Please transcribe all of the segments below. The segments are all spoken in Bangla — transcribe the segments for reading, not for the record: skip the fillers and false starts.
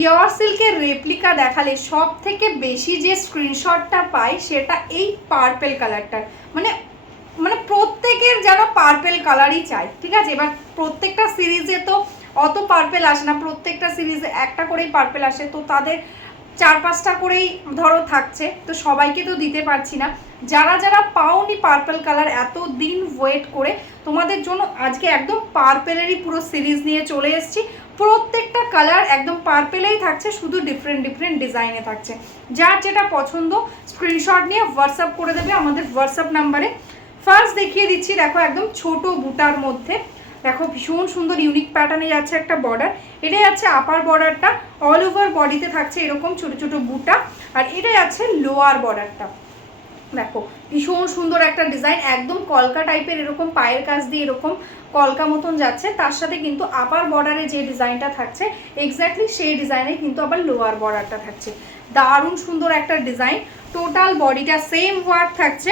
পিওর সিল্কের রেপ্লিকা দেখালে সব থেকে বেশি যে স্ক্রিনশটটা পাই সেটা এই পার্পেল কালারটার। মানে মানে প্রত্যেকের যারা পার্পেল কালারই চাই, ঠিক আছে। এবার প্রত্যেকটা সিরিজে তো অত পার্পেল আসে না, প্রত্যেকটা সিরিজে একটা করেই পার্পেল আসে, তো তাদের 4-5টা করেই ধরো থাকছে, তো সবাইকে তো দিতে পারছি না। যারা যারা পাওনি পার্পেল কালার এত দিন ওয়েট করে, তোমাদের জন্য আজকে একদম পার্পেলেরই পুরো সিরিজ নিয়ে চলে এসেছি। প্রত্যেকটা কালার একদম পার্পেলেই থাকছে, শুধু ডিফারেন্ট ডিফারেন্ট ডিজাইনে থাকছে। যার যেটা পছন্দ স্ক্রিনশট নিয়ে হোয়াটসঅ্যাপ করে দেবে আমাদের হোয়াটসঅ্যাপ নাম্বারে। ফার্স্ট দেখিয়ে দিচ্ছি, দেখো একদম ছোট বুটার মধ্যে, দেখো ভীষণ সুন্দর ইউনিক প্যাটার্নে যাচ্ছে একটা বর্ডার। এটা যাচ্ছে আপার বর্ডারটা, অল ওভার বডিতে থাকছে এরকম ছোট ছোট বুটা, আর এটা যাচ্ছে লোয়ার বর্ডারটা। দেখো ভীষণ সুন্দর একটা ডিজাইন, একদম কলকা টাইপের, এরকম পায়ের কাছ দিয়ে এরকম কলকা মতন যাচ্ছে। তার সাথে কিন্তু আপার বর্ডারে যে ডিজাইনটা থাকছে এক্স্যাক্টলি সেই ডিজাইনে কিন্তু আবার লোয়ার বর্ডারটা থাকছে। দারুণ সুন্দর একটা ডিজাইন। টোটাল বডিটা সেম ওয়ার্ক থাকছে।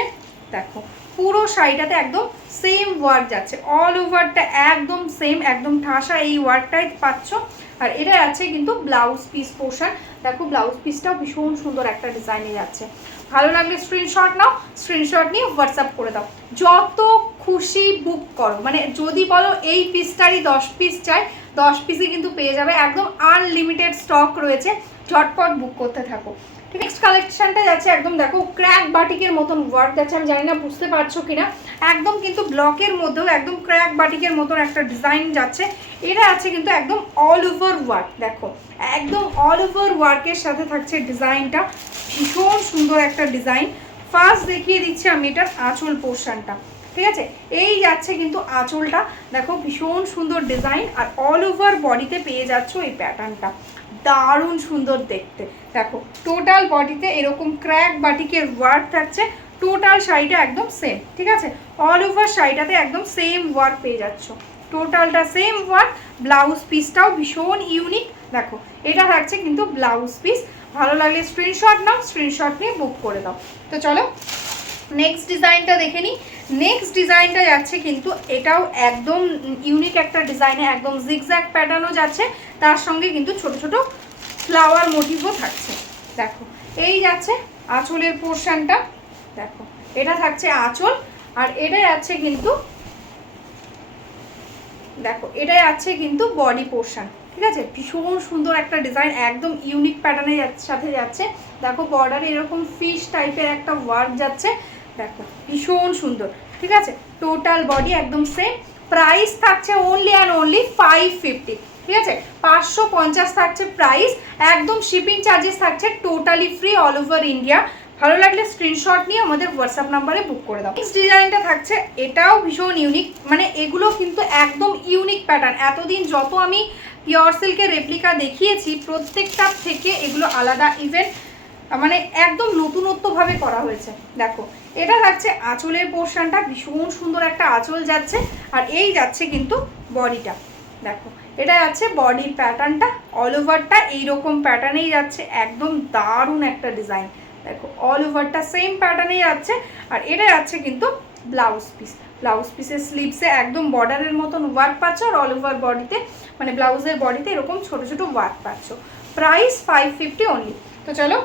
দেখো পুরো শাড়িটাতে একদম সেম ওয়ার্ক যাচ্ছে, অল ওভারটা একদম সেম, একদম ঠাসা এই ওয়ার্কটাই পাচ্ছ। আর এটা আছে কিন্তু ব্লাউজ পিস পোর্শন। দেখো ব্লাউজ পিসটাও ভীষণ সুন্দর একটা ডিজাইনে যাচ্ছে। ভালো লাগলে স্ক্রিনশট নাও, স্ক্রিনশট নিয়ে হোয়াটসঅ্যাপ করে দাও। যত খুশি বুক করো, মানে যদি বলো এই পিসটারই 10 পিস চাই, 10 পিসই কিন্তু পেয়ে যাবে, একদম আনলিমিটেড স্টক রয়েছে, ঝটপট বুক করতে থাকো। নেক্সট কালেকশনটা যাচ্ছে একদম দেখো ক্র্যাক বাটিকের মতন ওয়ার্ক যাচ্ছে, আমি জানি না বুঝতে পারছো কিনা, একদম কিন্তু ব্লকের মধ্যেও একদম ক্র্যাক বাটিকের মতন একটা ডিজাইন যাচ্ছে। এটা আছে কিন্তু একদম অল ওভার ওয়ার্ক, দেখো একদম অল ওভার ওয়ার্কের সাথে থাকছে ডিজাইনটা, ভীষণ সুন্দর একটা ডিজাইন। ফার্স্ট দেখিয়ে দিচ্ছি আমি এটার আঁচল পোর্শনটা, ঠিক আছে। এই যাচ্ছে কিন্তু আঁচলটা, দেখো ভীষণ সুন্দর ডিজাইন, আর অল ওভার বডিতে পেয়ে যাচ্ছ এই প্যাটার্নটা, দারুণ সুন্দর দেখতে। দেখো টোটাল বডিতে এরকম ক্র্যাক বাটিকের ওয়ার্ক থাকছে, টোটাল শাড়িটা একদম সেম, ঠিক আছে। অল ওভার শাড়িটাতে একদম সেম ওয়ার্ক পেয়ে যাচ্ছ, টোটালটা সেম ওয়ার্ক। ব্লাউজ পিসটাও ভীষণ ইউনিক, দেখো এটা থাকছে কিন্তু ব্লাউজ পিস। ভালো লাগলে স্ক্রিনশট নাও, স্ক্রিনশট নিয়ে বুক করে দাও। তো চলো নেক্সট ডিজাইনটা দেখে নিই। নেক্সট ডিজাইনটা যাচ্ছে কিন্তু এটাও একদম ইউনিক একটা ডিজাইনে, একদম জিগজ্যাগ প্যাটার্নও যাচ্ছে, তার সঙ্গে কিন্তু ছোট ছোট ফ্লাওয়ার মোটিভও থাকছে। দেখো এই যাচ্ছে আঁচলের পোর্শনটা, দেখো এটা থাকছে আঁচল, আর এটা যাচ্ছে কিন্তু, দেখো এটা যাচ্ছে কিন্তু বডি পোর্শন, ঠিক আছে। ভীষণ সুন্দর একটা ডিজাইন, একদম ইউনিক প্যাটার্নের সাথে যাচ্ছে। দেখো বর্ডারে এরকম ফিশ টাইপের একটা ওয়ার্ক যাচ্ছে, দেখো ভীষণ সুন্দর, ঠিক আছে। টোটাল বডি একদম সেম। প্রাইস থাকছে অনলি অ্যান্ড অনলি 550, ঠিক আছে। 550 থাকছে প্রাইস, একদম শিপিং চার্জেস থাকছে totally free all over India. ভালো লাগলে স্ক্রিনশট নিয়ে আমাদের হোয়াটসঅ্যাপ নাম্বারে বুক করে দাও। নেক্সট ডিজাইনটা থাকছে, এটাও ভীষণ ইউনিক, মানে এগুলো কিন্তু একদম ইউনিক প্যাটার্ন। এতদিন যত আমি পিওর সিল্কের রেপ্লিকা দেখিয়েছি প্রত্যেকটার থেকে এগুলো আলাদা, ইভেন মানে একদম নতুনত্বভাবে করা হয়েছে। দেখো এটা থাকছে আঁচলের পোর্শনটা, ভীষণ সুন্দর একটা আঁচল যাচ্ছে, আর এই যাচ্ছে কিন্তু বডিটা। দেখো এটা যাচ্ছে বডির প্যাটার্নটা, অল ওভারটা এইরকম প্যাটার্নেই যাচ্ছে, একদম দারুণ একটা ডিজাইন। দেখো অল ওভারটা সেম প্যাটার্নেই যাচ্ছে, আর এটা যাচ্ছে কিন্তু ব্লাউজ পিস। ব্লাউজ পিসের স্লিভসে একদম বর্ডারের মতন ওয়ার্ক পাচ্ছ, আর অল ওভার বডিতে মানে ব্লাউজের বডিতে এরকম ছোট ছোট ওয়ার্ক পাচ্ছ। Price 550 only. তো চলো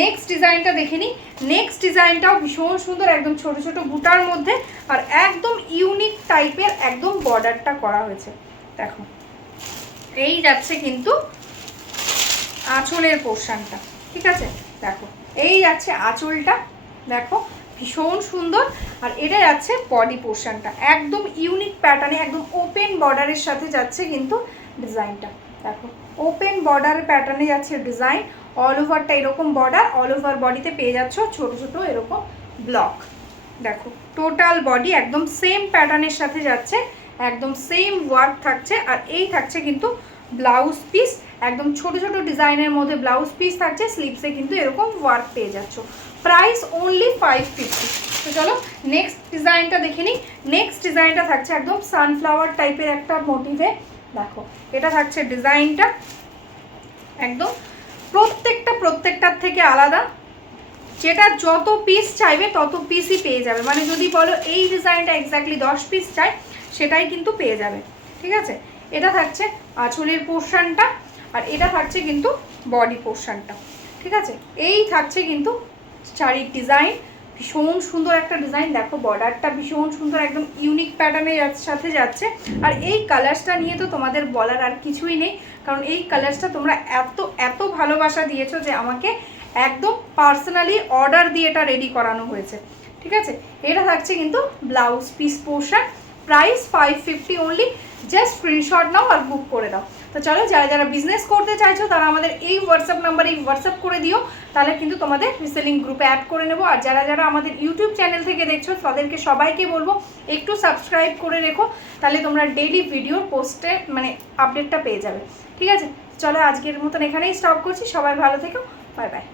নেক্সট ডিজাইনটা দেখে নিই। নেক্সট ডিজাইনটাও ভীষণ সুন্দর, একদম ছোট ছোট বুটার মধ্যে, আর একদম ইউনিক টাইপের একদম বর্ডারটা করা হয়েছে। দেখো এই যাচ্ছে কিন্তু আঁচলের পোর্শনটা, ঠিক আছে। দেখো এই যাচ্ছে আঁচলটা, দেখো ভীষণ সুন্দর, আর এটা যাচ্ছে বডি পোর্শনটা, একদম ইউনিক প্যাটার্নে একদম ওপেন বর্ডারের সাথে যাচ্ছে কিন্তু ডিজাইনটা। দেখো ওপেন বর্ডারের প্যাটার্নে যাচ্ছে ডিজাইন, অল ওভারটা এরকম বর্ডার, অল ওভার বডিতে পেয়ে যাচ্ছ ছোট ছোট এরকম ব্লক। দেখো টোটাল বডি একদম সেম প্যাটার্নের সাথে যাচ্ছে, একদম সেম ওয়ার্ক থাকছে, আর এই থাকছে কিন্তু ব্লাউজ পিস, একদম ছোট ছোট ডিজাইনের মধ্যে ব্লাউজ পিস থাকছে, স্লিভসে কিন্তু এরকম ওয়ার্ক পেয়ে যাচ্ছ। Price only 550। তো চলো নেক্সট ডিজাইনটা দেখে নিই। নেক্সট ডিজাইনটা থাকছে একদম সানফ্লাওয়ার টাইপের একটা মোটিভে। দেখো এটা থাকছে ডিজাইনটা, একদম প্রত্যেকটার থেকে আলাদা, যেটা যত পিস চাইবে তত পিসই পেয়ে যাবে। মানে যদি বলো এই ডিজাইনটা এক্স্যাক্টলি 10 পিস চাই, সেটাই কিন্তু পেয়ে যাবে, ঠিক আছে। এটা থাকছে আঁচলের পোর্শনটা, আর এটা থাকছে কিন্তু বডি পোর্শনটা, ঠিক আছে। এই থাকছে কিন্তু শাড়ির ডিজাইন, ভীষণ সুন্দর একটা ডিজাইন। দেখো বর্ডারটা ভীষণ সুন্দর, একদম ইউনিক প্যাটার্নের সাথে যাচ্ছে। আর এই কালার্সটা নিয়ে তো তোমাদের বলার আর কিছুই নেই, কারণ এই কালার্সটা তোমরা এত এত ভালোবাসা দিয়েছো যে আমাকে একদম পার্সোনালি অর্ডার দিয়ে এটা রেডি করানো হয়েছে, ঠিক আছে। এটা থাকছে কিন্তু blouse piece portion, price 550 only. Just screenshot নাও আর বুক করে দাও। তো চলো, যারা যারা বিজনেস করতে চাইছো তারা আমাদের এই হোয়াটসঅ্যাপ নাম্বারে হোয়াটসঅ্যাপ করে দিও, তাহলে কিন্তু তোমাদের রিসেলিং গ্রুপে অ্যাড করে নেবো। আর যারা যারা আমাদের ইউটিউব চ্যানেল থেকে দেখছো তাদেরকে সবাইকে বলবো একটু সাবস্ক্রাইব করে রেখো, তাহলে তোমরা ডেইলি ভিডিওর পোস্টে মানে আপডেটটা পেয়ে যাবে, ঠিক আছে। চলো আজকের মতন এখানেই স্টপ করছি, সবাই ভালো থেকো, বাই বাই।